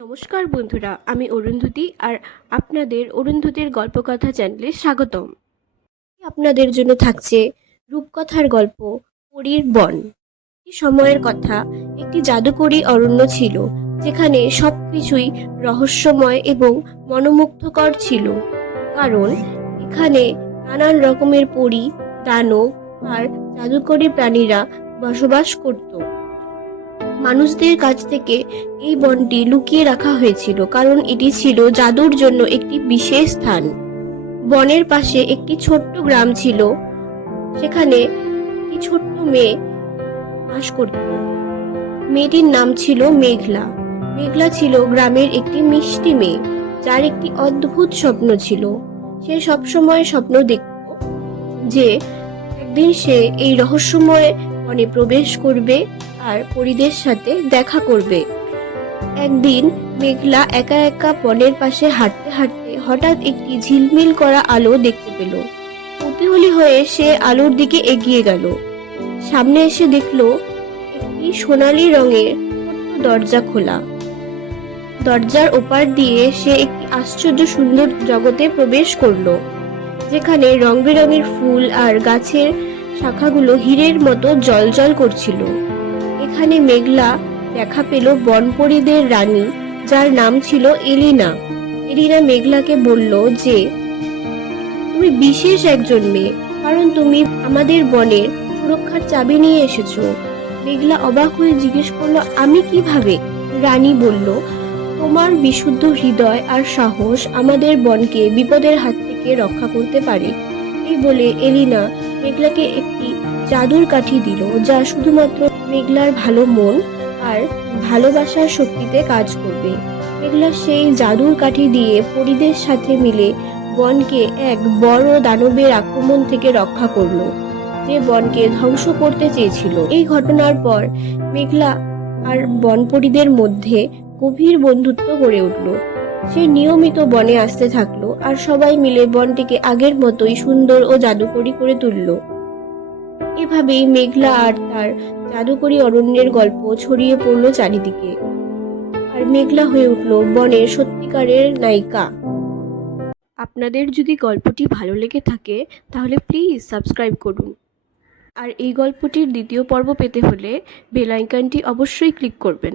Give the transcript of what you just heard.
নমস্কার বন্ধুরা, আমি অরুন্ধতী আর আপনাদের অরুন্ধতীর গল্পকথা চ্যানেলে স্বাগতম। আপনাদের জন্য থাকছে রূপকথার গল্প পরীর বন। এই সময়ের কথা, একটি জাদুকরী অরণ্য ছিল যেখানে সবকিছুই রহস্যময় এবং মনোমুগ্ধকর ছিল। কারণ এখানে নানান রকমের পরী, দানব আর জাদুকরী প্রাণীরা বসবাস করত। মানুষদের কাছ থেকে এই বনটি লুকিয়ে রাখা হয়েছিল কারণ এটি ছিল জাদুর জন্য একটি বিশেষ স্থান। বনের পাশে একটি ছোট্ট গ্রাম ছিল, সেখানে একটি ছোট্ট মেয়ে বাস করত। মেয়েটির নাম ছিল মেঘলা। মেঘলা ছিল গ্রামের একটি মিষ্টি মেয়ে, যার একটি অদ্ভুত স্বপ্ন ছিল। সে সবসময় স্বপ্ন দেখত যে একদিন সে এই রহস্যময় বনে প্রবেশ করবে আর পরীদের সাথে দেখা করবে। একদিন মেঘলা একা একা বনের পাশে হাঁটতে হাঁটতে হঠাৎ একটি ঝিলমিল করা আলো দেখতে পেল। কৌতূহলী হয়ে সে আলোর দিকে এগিয়ে গেল। সামনে এসে দেখলো একটি সোনালী রঙের ছোট্ট দরজা খোলা। দরজার ওপার দিয়ে সে একটি আশ্চর্য সুন্দর জগতে প্রবেশ করলো, যেখানে রং বেরঙের ফুল আর গাছের শাখাগুলো হীরের মতো জ্বলজ্বল করছিল। এখানে মেঘলা দেখা পেল বনপরীদের রানী, যার নাম ছিল এলিনা। এলিনা মেঘলাকে বলল যে তুমি বিশেষ একজন মেয়ে, কারণ তুমি আমাদের বনের সুরক্ষার চাবি নিয়ে এসেছো। মেঘলা অবাক হয়ে জিজ্ঞেস করলো, আমি কিভাবে? রানী বলল, তোমার বিশুদ্ধ হৃদয় আর সাহস আমাদের বনকে বিপদের হাত থেকে রক্ষা করতে পারে। এই বলে এলিনা মেঘলাকে একটি জাদুর কাঠি দিল, যা শুধুমাত্র মেঘলার ভালো মন আর ভালোবাসার শক্তিতে কাজ করবে। মেঘলা সেই জাদুর কাঠি দিয়ে পরীদের সাথে মিলে বনকে এক বড় দানবের আক্রমণ থেকে রক্ষা করলো, যে বনকে ধ্বংস করতে চেয়েছিল। এই ঘটনার পর মেঘলা আর বনপরীদের মধ্যে গভীর বন্ধুত্ব গড়ে উঠল। সে নিয়মিত বনে আসতে থাকলো আর সবাই মিলে বনটিকে আগের মতোই সুন্দর ও জাদুকরী করে তুলল। এভাবেই মেঘলা আর তার জাদুকরী অরণ্যের গল্প ছড়িয়ে পড়ল চারিদিকে, আর মেঘলা হয়ে উঠল বনের সত্যিকারের নায়িকা। আপনাদের যদি গল্পটি ভালো লেগে থাকে তাহলে প্লিজ সাবস্ক্রাইব করুন, আর এই গল্পটির দ্বিতীয় পর্ব পেতে হলে বেল আইকনটি অবশ্যই ক্লিক করবেন।